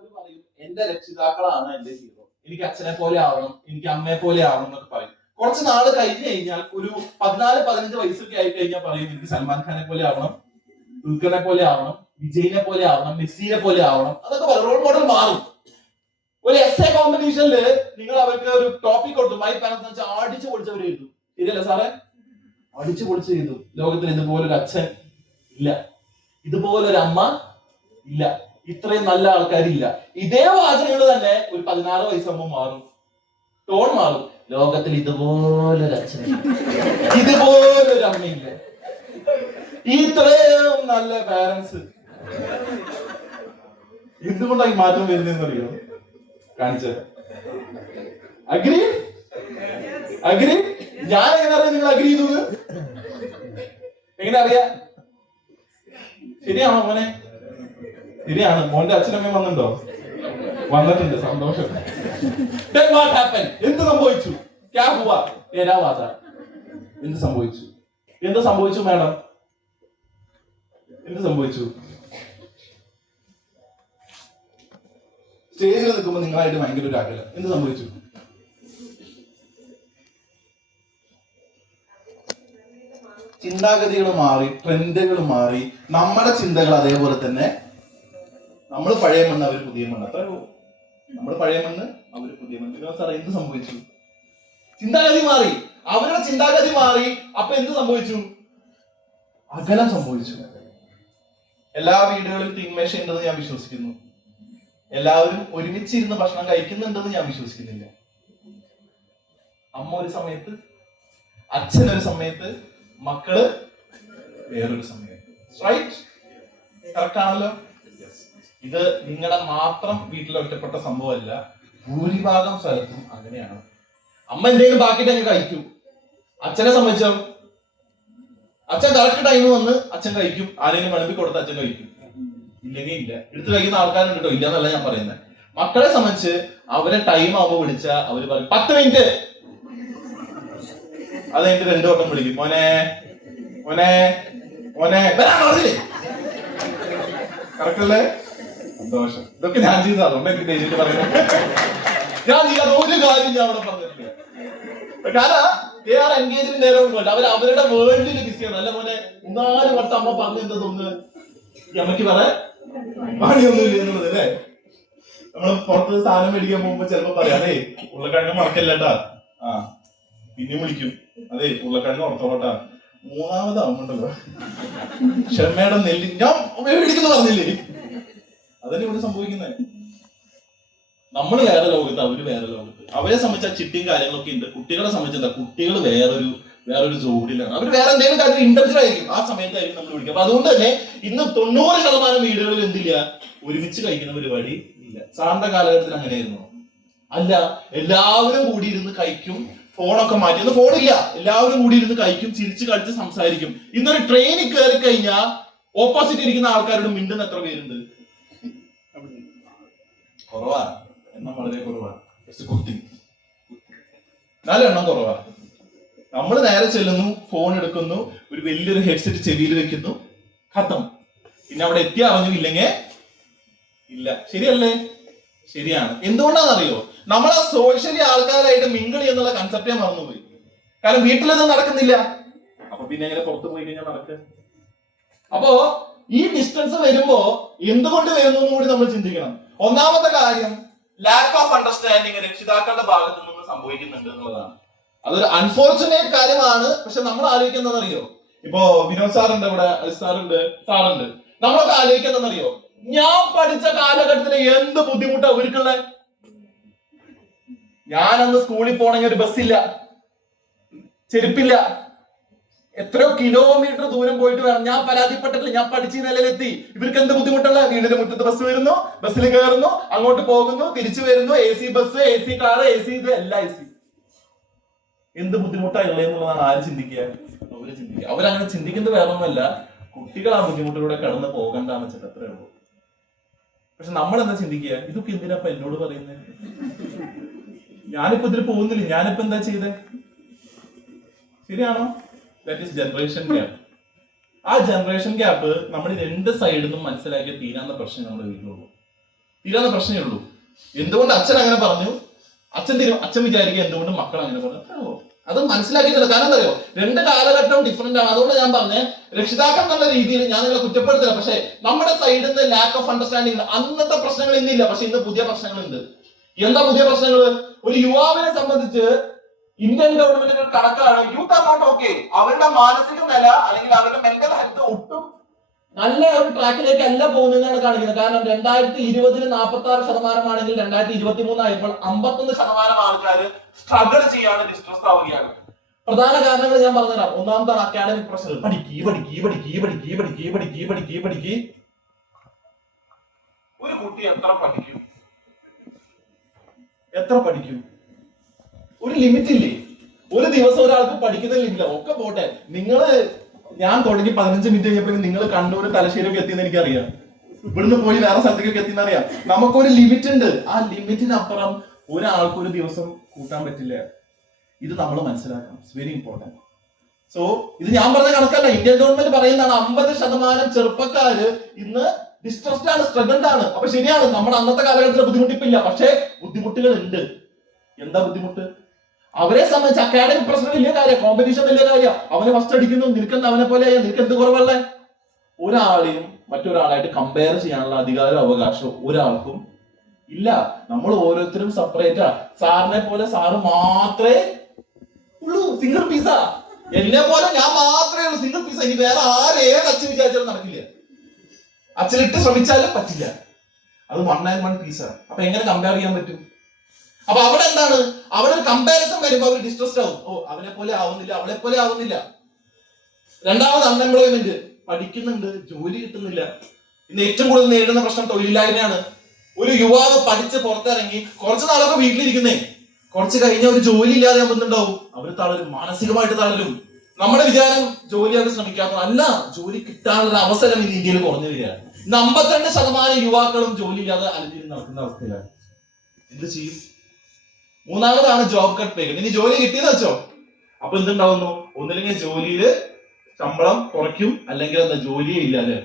അവർ പറയും എന്റെ രക്ഷിതാക്കളാണ് എന്റെ ഹീറോ, എനിക്ക് അച്ഛനെ പോലെ ആവണം, എനിക്ക് അമ്മയെ പോലെ ആവണം എന്നൊക്കെ പറയും. കുറച്ച് നാള് കഴിഞ്ഞു കഴിഞ്ഞാൽ ഒരു 14-15 വയസ്സൊക്കെ ആയി കഴിഞ്ഞാൽ പറയും എനിക്ക് സൽമാൻ ഖാനെ പോലെ ആവണം, ദുൽഖറിനെ പോലെ ആവണം, വിജയിനെ പോലെ ആവണം, മെസ്സിനെ പോലെ ആവണം. അതൊക്കെ റോൾ മോഡൽ മാറും. ഒരു എസ് എ കോമ്പറ്റീഷനിൽ നിങ്ങൾ അവർക്ക് ഒരു ടോപ്പിക് കൊടുത്തു, മൈ പാരന്റ്സ് എന്ന് വെച്ചാൽ അടിച്ചു പൊളിച്ചവർ എഴുതും. ശരിയല്ല സാറേ? അടിച്ചു പൊളിച്ച് എഴുതും. ലോകത്തിൽ ഇതുപോലൊരു അച്ഛൻ ഇല്ല, ഇതുപോലൊരു അമ്മ ഇല്ല, ഇത്രയും നല്ല ആൾക്കാരില്ല. ഇതേ വാചകങ്ങൾ തന്നെ ഒരു 16 വയസ്സാകുമ്പോൾ മാറും, ടോൺ മാറും. ലോകത്തിൽ ഇതുപോലൊരു അച്ഛൻ, ഇതുപോലൊരു അമ്മയില്ല, ഇത്രയും നല്ല പാരന്റ്സ്. എന്തുകൊണ്ടായി മാറ്റം വരുന്നതെന്ന് അറിയോ? കാണിച്ചത്. അഗ്രി അഗ്രി ഞാൻ എങ്ങനെ അറിയാം നിങ്ങൾ അഗ്രി ചെയ്തു? എങ്ങനെ അറിയാ? ശരിയാണോ മോനെ? ശരിയാണ്. മോന്റെ അച്ഛനമ്മയും വന്നിട്ടുണ്ടോ? വന്നിട്ടുണ്ട്, സന്തോഷം. എന്ത് സംഭവിച്ചു? എന്ത് സംഭവിച്ചു? എന്ത് സംഭവിച്ചു മാഡം? എന്ത് സംഭവിച്ചു? സ്റ്റേജിൽ നിൽക്കുമ്പോൾ നിങ്ങളായിട്ട് ഭയങ്കര ഒരു അകലം. എന്ത് സംഭവിച്ചു? ചിന്താഗതികൾ മാറി, ട്രെൻഡുകൾ മാറി, നമ്മുടെ ചിന്തകൾ അതേപോലെ തന്നെ. നമ്മൾ പഴയ മണ്ണ്, അവർ പുതിയ മണ്ണ്. അത്രയോ. നമ്മൾ പഴയ മണ്ണ്, അവർ പുതിയ മണ്ണ്. സാറേ എന്ത് സംഭവിച്ചു? ചിന്താഗതി മാറി, അവരുടെ ചിന്താഗതി മാറി. അപ്പൊ എന്ത് സംഭവിച്ചു? അകലം സംഭവിച്ചു. എല്ലാ വീടുകളിലും തീന്മേശ ഉണ്ടെന്ന് ഞാൻ വിശ്വസിക്കുന്നു. എല്ലാവരും ഒരുമിച്ചിരുന്ന് ഭക്ഷണം കഴിക്കുന്നുണ്ടെന്ന് ഞാൻ വിശ്വസിക്കുന്നില്ല. അമ്മ ഒരു സമയത്ത്, അച്ഛൻ ഒരു സമയത്ത്, മക്കള് വേറൊരു സമയത്ത്. റൈറ്റ്? കറക്റ്റ് ആണല്ലോ? ഇത് നിങ്ങളുടെ മാത്രം വീട്ടിൽ ഒറ്റപ്പെട്ട സംഭവമല്ല, ഭൂരിഭാഗം സ്ഥലത്തും അങ്ങനെയാണ്. അമ്മ എന്തെങ്കിലും ബാക്കിയിട്ട് അങ്ങ് കഴിക്കും. അച്ഛനെ സംബന്ധിച്ചോ, അച്ഛൻ കറക്റ്റ് ടൈം വന്ന് അച്ഛൻ കഴിക്കും. ആരെങ്കിലും വിളമ്പി കൊടുത്ത് അച്ഛൻ കഴിക്കും, ഇല്ലെങ്കിൽ ഇല്ല. എടുത്ത് കഴിക്കുന്ന ആൾക്കാരുണ്ട് കേട്ടോ, ഇല്ല എന്നല്ല ഞാൻ പറയുന്നത്. മക്കളെ സംബന്ധിച്ച് അവരെ ടൈം ആവുമ്പോൾ വിളിച്ചാൽ അവര് പറയും 10 മിനിറ്റ്. അത് കഴിഞ്ഞിട്ട് 2 വട്ടം വിളിക്കും, മോനെ മോനെ മോനെ പറഞ്ഞില്ലേ? കറക്റ്റ് അല്ലേ? സന്തോഷം. ഇതൊക്കെ ഞാൻ ചെയ്തത്, അതുകൊണ്ട് എനിക്ക് ധൈര്യം പറയുന്നത്. ഞാൻ ചെയ്യാതെ ഒരു കാര്യം ഞാൻ അവിടെ പറഞ്ഞിട്ടില്ല. കാരണം they are engaged in their own world. അവർ അവരുടെ വേൾഡിൽ ബിസിയാണ്. അല്ല മോനെ 4 വട്ടം അമ്മ പറഞ്ഞു എന്താ തോന്നുന്നത്? ഈ അമ്മയ്ക്ക് പറയാൻ പണിയൊന്നുമില്ല എന്നുള്ളത് അല്ലേ? നമ്മള് പുറത്ത് സാധനം മേടിക്കാൻ പോകുമ്പോ ചിലപ്പോ പറയാം, അതേ ഉരുളക്കിഴങ്ങ് മറക്കല്ലേട്ടാ, ആ പിന്നെ വിളിക്കും, അതെ ഉരുളക്കിഴങ്ങ് ഓർത്തോട്ടാ. 3ാമതാവുമ്പോണ്ടല്ലോ ക്ഷമയുടെ നെല്ലി ഞാൻ മേടിക്കുന്നു പറഞ്ഞില്ലേ? അതന്നെ ഇവിടെ സംഭവിക്കുന്നത്. നമ്മൾ വേറെ ലോകത്ത്, അവര് വേറെ ലോകത്ത്. അവരെ സംബന്ധിച്ച ചിട്ടിയും കാര്യങ്ങളൊക്കെ ഉണ്ട്. കുട്ടികളെ സംബന്ധിച്ച് എന്താ, കുട്ടികൾ വേറൊരു ജോഡിയിലാണ്. അവർ വേറെ എന്തെങ്കിലും കാര്യത്തിൽ ഇൻട്രസ്റ്റ് ആയിരിക്കും. ആ സമയത്തായിരിക്കും നമ്മൾ വിളിക്കുക. അപ്പൊ അതുകൊണ്ട് തന്നെ ഇന്ന് 90% വീടുകളിൽ എന്തില്ല, ഒരുമിച്ച് കഴിക്കുന്ന പരിപാടി ഇല്ല. സാറിന്റെ കാലഘട്ടത്തിൽ അങ്ങനെയായിരുന്നു? അല്ല, എല്ലാവരും കൂടി ഇരുന്ന് കഴിക്കും. ഫോണൊക്കെ മാറ്റി, ഇന്ന് ഫോണില്ല, എല്ലാവരും കൂടി ഇരുന്ന് കഴിക്കും, ചിരിച്ച് കളിച്ച് സംസാരിക്കും. ഇന്നൊരു ട്രെയിനിൽ കയറി കഴിഞ്ഞാൽ ഓപ്പോസിറ്റ് ഇരിക്കുന്ന ആൾക്കാരോട് മിണ്ടുന്ന എത്ര പേരുണ്ട്? കുറവാണ്. എണ്ണം വളരെ കുറവാണ്. കുട്ടി 4 എണ്ണം കുറവാണ്. നമ്മൾ നേരെ ചെല്ലുന്നു, ഫോൺ എടുക്കുന്നു, ഒരു വലിയൊരു ഹെഡ്സെറ്റ് ചെവിയിൽ വെക്കുന്നു, ഖത്തം. പിന്നെ അവിടെ എത്തി അറിഞ്ഞില്ലെങ്കിൽ ഇല്ല. ശരിയല്ലേ? ശരിയാണ്. എന്തുകൊണ്ടാണെന്നറിയോ? നമ്മളെ സോഷ്യലി ആൾക്കാരായിട്ട് മിങ്കിൾ എന്നുള്ള കൺസെപ്റ്റേ മറന്നുപോയി. കാരണം വീട്ടിലൊന്നും നടക്കുന്നില്ല. അപ്പൊ പിന്നെ എങ്ങനെ പുറത്തു പോയി കഴിഞ്ഞാൽ നടക്കുക? അപ്പോ ഈ ഡിസ്റ്റൻസ് വരുമ്പോ എന്തുകൊണ്ട് വരുന്നു കൂടി നമ്മൾ ചിന്തിക്കണം. ഒന്നാമത്തെ കാര്യം, ലാക്ക് ഓഫ് അണ്ടർസ്റ്റാൻഡിങ് രക്ഷിതാക്കളുടെ ഭാഗത്തു നിന്ന് സംഭവിക്കുന്നുണ്ട് എന്നുള്ളതാണ്. അതൊരു അൺഫോർച്ചുനേറ്റ് കാര്യമാണ്. പക്ഷെ നമ്മൾ ആലോചിക്കുന്നറിയോ, ഇപ്പോ വിനോദ് സാറുണ്ട്, ഇവിടെ സാറുണ്ട്. നമ്മളൊക്കെ ആലോചിക്കുന്നറിയോ, ഞാൻ പഠിച്ച കാലഘട്ടത്തില് എന്ത് ബുദ്ധിമുട്ടാ ഇവർക്കുള്ള. ഞാനന്ന് സ്കൂളിൽ പോണെങ്കിൽ ഒരു ബസ്സില്ല, ചെരുപ്പില്ല, എത്രയോ കിലോമീറ്റർ ദൂരം പോയിട്ട് വേണം. ഞാൻ പരാതിപ്പെട്ടിട്ടില്ല, ഞാൻ പഠിച്ച നിലയിലെത്തി. ഇവർക്ക് എന്ത് ബുദ്ധിമുട്ടുള്ള, വീടിന്റെ മുറ്റത്ത് ബസ് വരുന്നു, ബസ്സിൽ കയറുന്നു, അങ്ങോട്ട് പോകുന്നു, തിരിച്ചു വരുന്നു, AC bus, AC car, AC ഇത് എല്ലാം AC. എന്ത് ബുദ്ധിമുട്ടാ ഉള്ളതെന്നുള്ളതാണ് ആര് ചിന്തിക്കുക? അവര് ചിന്തിക്കുക. അവരങ്ങനെ ചിന്തിക്കുന്നത് വേറൊന്നുമല്ല, കുട്ടികൾ ആ ബുദ്ധിമുട്ടിലൂടെ കടന്നു പോകണ്ടെന്ന് വെച്ചിട്ട് അത്രേ ഉള്ളൂ. പക്ഷെ നമ്മൾ എന്താ ചിന്തിക്കുക, ഇതൊക്കെ എന്തിനാ എന്നോട് പറയുന്നത്? ഞാനിപ്പോ ഇതിൽ പോകുന്നില്ല, ഞാനിപ്പോ എന്താ ചെയ്തേ? ശരിയാണോ? That is generation gap. ആ ജനറേഷൻ ഗ്യാപ്പ് നമ്മൾ 2 സൈഡിൽ നിന്നും മനസ്സിലാക്കിയ തീരാവുന്ന പ്രശ്നം നമ്മുടെ വീട്ടിലുള്ളൂ. തീരാവുന്ന പ്രശ്നമേ ഉള്ളൂ. എന്തുകൊണ്ട് അച്ഛൻ അങ്ങനെ പറഞ്ഞു, അച്ഛൻ വിചാരിക്കുക എന്തുകൊണ്ട് മക്കൾ അങ്ങനെ പറഞ്ഞു, അത്രേ ഉള്ളൂ. അത് മനസ്സിലാക്കിയിട്ടില്ല. കാരണം എന്താ അറിയോ, രണ്ട് കാലഘട്ടവും ഡിഫറെന്റ് ആണ്. അതുകൊണ്ട് ഞാൻ പറഞ്ഞേ, രക്ഷിതാക്കൾ എന്നുള്ള രീതിയിൽ ഞാൻ നിങ്ങളെ കുറ്റപ്പെടുത്തില്ല. പക്ഷെ നമ്മുടെ സൈഡിൽ നിന്ന് ലാക്ക് ഓഫ് അണ്ടർസ്റ്റാൻഡിംഗ്. അന്നത്തെ പ്രശ്നങ്ങൾ ഇന്നില്ല, പക്ഷെ ഇന്ന് പുതിയ പ്രശ്നങ്ങളുണ്ട്. എന്താ പുതിയ പ്രശ്നങ്ങൾ? ഒരു യുവാവിനെ സംബന്ധിച്ച് ഇന്ത്യൻ ഗവൺമെന്റിന്റെ കണക്കാണ്, യൂത്ത് ആർ നോട്ട് ഓക്കെ. അവരുടെ മാനസിക നില അല്ലെങ്കിൽ അവരുടെ മെന്റൽ ഹെൽത്ത് ഒട്ടും നല്ല ഒരു ട്രാക്കിലേക്ക് അല്ല പോകുന്നതെന്നാണ് കാണിക്കുന്നത്. കാരണം 2020 46% 2023 ആയപ്പോൾ 51% ആൾക്കാർ സ്ട്രഗിൾ ചെയ്യാണ്, ഡിസ്ട്രസ് ആവുകയാണ്. പ്രധാന കാരണങ്ങൾ ഞാൻ പറഞ്ഞുതരാം. ഒന്നാമതാണ് അക്കാഡമിക് പ്രഷർ. പഠിക്ക്. ഒരു കുട്ടി എത്ര പഠിക്കും? ഒരു ലിമിറ്റ് ഇല്ലേ? ഒരു ദിവസം ഒരാൾക്ക് പഠിക്കുന്നതിലില്ല. ഒക്കെ പോട്ടെ, ഞാൻ തുടങ്ങി 15 മിനിറ്റ് കഴിഞ്ഞപ്പോൾ നിങ്ങൾ കണ്ണൂർ തലശ്ശേരിയൊക്കെ എത്തിയെന്ന് എനിക്കറിയാം. ഇവിടുന്ന് പോയി വേറെ സ്ഥലത്തേക്കൊക്കെ എത്തിയെന്ന് അറിയാം. നമുക്കൊരു ലിമിറ്റ് ഉണ്ട്. ആ ലിമിറ്റിനപ്പുറം ഒരാൾക്ക് ഒരു ദിവസം കൂട്ടാൻ പറ്റില്ല. ഇത് നമ്മൾ മനസ്സിലാക്കണം. It's very important. സോ ഇത് ഞാൻ പറഞ്ഞ കണക്കല്ല, ഇന്ത്യൻ ഗവൺമെന്റ് പറയുന്നതാണ്. 50% ചെറുപ്പക്കാര് ഇന്ന് ഡിസ്ട്രസ്ഡ് ആണ്, സ്ട്രഗിൾഡ് ആണ്. അപ്പൊ ശരിയാണ്, നമ്മുടെ അന്നത്തെ കാലഘട്ടത്തിൽ ബുദ്ധിമുട്ടിപ്പില്ല. പക്ഷെ ബുദ്ധിമുട്ടുകൾ ഉണ്ട്. എന്താ ബുദ്ധിമുട്ട്? അവരെ സംബന്ധിച്ച് അക്കാഡമിക് പ്രശ്നം വലിയ കാര്യം, കോമ്പറ്റീഷൻ വലിയ കാര്യം. അവനെ ഫസ്റ്റ് അടിക്കുന്നു, നിനക്കെന്താ അവനെ പോലെ, നിനക്ക് എന്ത് കുറവല്ലേ? ഒരാളെയും മറ്റൊരാളായിട്ട് കമ്പയർ ചെയ്യാനുള്ള അധികാരവും അവകാശവും ഒരാൾക്കും ഇല്ല. നമ്മൾ ഓരോരുത്തരും സെപ്പറേറ്റാ. സാറിനെ പോലെ സാറ് മാത്രമേ ഉള്ളൂ, സിംഗിൾ പീസാ. എന്നെ പോലെ ഞാൻ മാത്രമേ ഉള്ളൂ, സിംഗിൾ പീസാ. ഇനി വേറെ ഏത് അച്ഛൻ വിചാരിച്ചാലും നടക്കില്ല. അച്ഛനിട്ട് ശ്രമിച്ചാലും പറ്റില്ല. അത് 1 and 1 പീസാ. അപ്പൊ എങ്ങനെ കമ്പയർ ചെയ്യാൻ പറ്റും? അപ്പൊ അവിടെ എന്താണ്, അവിടെ ഒരു കമ്പാരിസൺ വരുമ്പോ അവർ ഡിസ്ട്രസ്ഡ് ആവും. ഓ, അവനെ പോലെ ആവുന്നില്ല, അവളെ പോലെ ആവുന്നില്ല. രണ്ടാമത് അൺഎംപ്ലോയ്മെന്റ്. പഠിക്കുന്നുണ്ട്, ജോലി കിട്ടുന്നില്ല. ഇന്ന് ഏറ്റവും കൂടുതൽ നേരിടുന്ന പ്രശ്നം തൊഴിലില്ലായ്മയാണ്. ഒരു യുവാവ് പഠിച്ച് പുറത്തിറങ്ങി കുറച്ച് നാളൊക്കെ വീട്ടിലിരിക്കുന്നേ, കുറച്ച് കഴിഞ്ഞ ഒരു ജോലി ഇല്ലാതെ വന്നിട്ടുണ്ടാവും. അവർ തളരും, മാനസികമായിട്ട് തളരും. നമ്മുടെ വിചാരം ജോലിയായിട്ട് ശ്രമിക്കാത്ത അല്ല, ജോലി കിട്ടാനുള്ള അവസരം ഇന്ന് ഇന്ത്യയിൽ കുറഞ്ഞു വരികയാണ്. 52% യുവാക്കളും ജോലി ഇല്ലാതെ അലഞ്ഞിരുന്ന് നടക്കുന്ന അവസ്ഥയിലാണ്. എന്ത് ചെയ്യും? മൂന്നാമതാണ് ജോബ് കട്ട് പേ. ഇനി ജോലി കിട്ടിയെന്ന് വെച്ചോ, അപ്പൊ എന്തുണ്ടാവുന്നു? ഒന്നില്ലെങ്കിൽ ജോലിയിൽ ശമ്പളം കുറയ്ക്കും, അല്ലെങ്കിൽ എന്താ ജോലിയേ ഇല്ല, അല്ലെ?